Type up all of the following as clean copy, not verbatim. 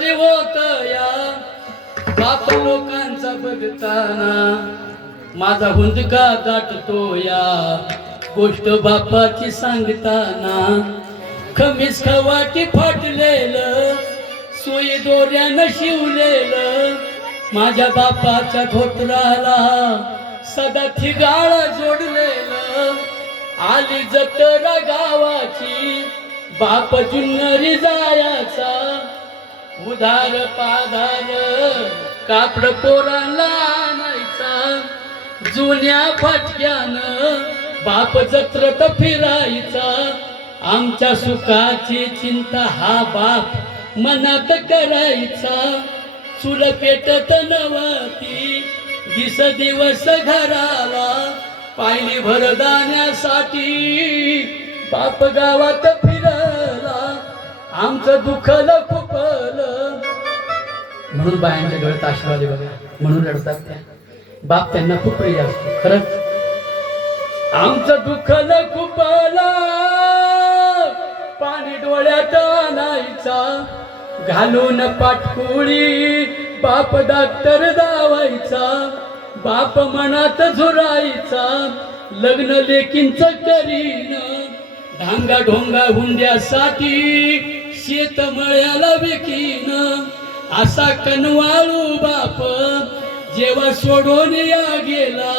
रे होत या बाप लोकांचा बघताना माझा हुंदका दाटतो या गोष्ट बापाची सांगताना खमीस खवाटी फाटलेलं सोयी दोऱ्यानं शिवलेलं माझ्या बापाच्या धोत्राला सदा थिगाळ जोडलेलं आली जत्रा गावाची बाप जुन्नरी जायाचा उधार पाधार कापड पोरांना आणायचा जुन्या फाटक्यानं बाप जत्रत फिरायचा आमच्या सुखाची चिंता हा बाप मनात करायचा चूल पेटत नव्हती दिस दिवस घराला पायली भरदाण्यासाठी बाप गावात फिरला आमचं दुखलं खुपलं म्हणून बायांच्या डोळ्यात अश्रू आले बघा म्हणून रडतात त्या बाप त्यांना खूप प्रिय असतो खरंच आमचं दुखलं खुपलं पाणी डोळ्यात आणायचा घालून पाटकुळी बाप डॉक्टर दावायचा बाप मनात झुरायचा लग्न लेकींच करीन धांगा ढोंगा हुंड्यासाठी शेत मळ्याला विकीन असा कनवाळू बाप जेव्हा सोडून या गेला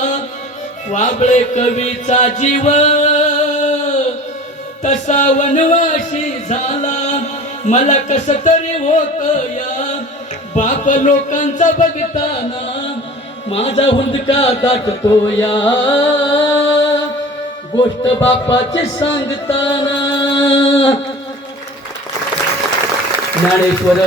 वाबळे कवीचा जीव तसा वनवाशी झाला मला कस तरी होत या बाप लोकांचा बघताना माझा हुंदका दाटतो या गोष्ट बापाची सांगताना ज्ञानेश्वर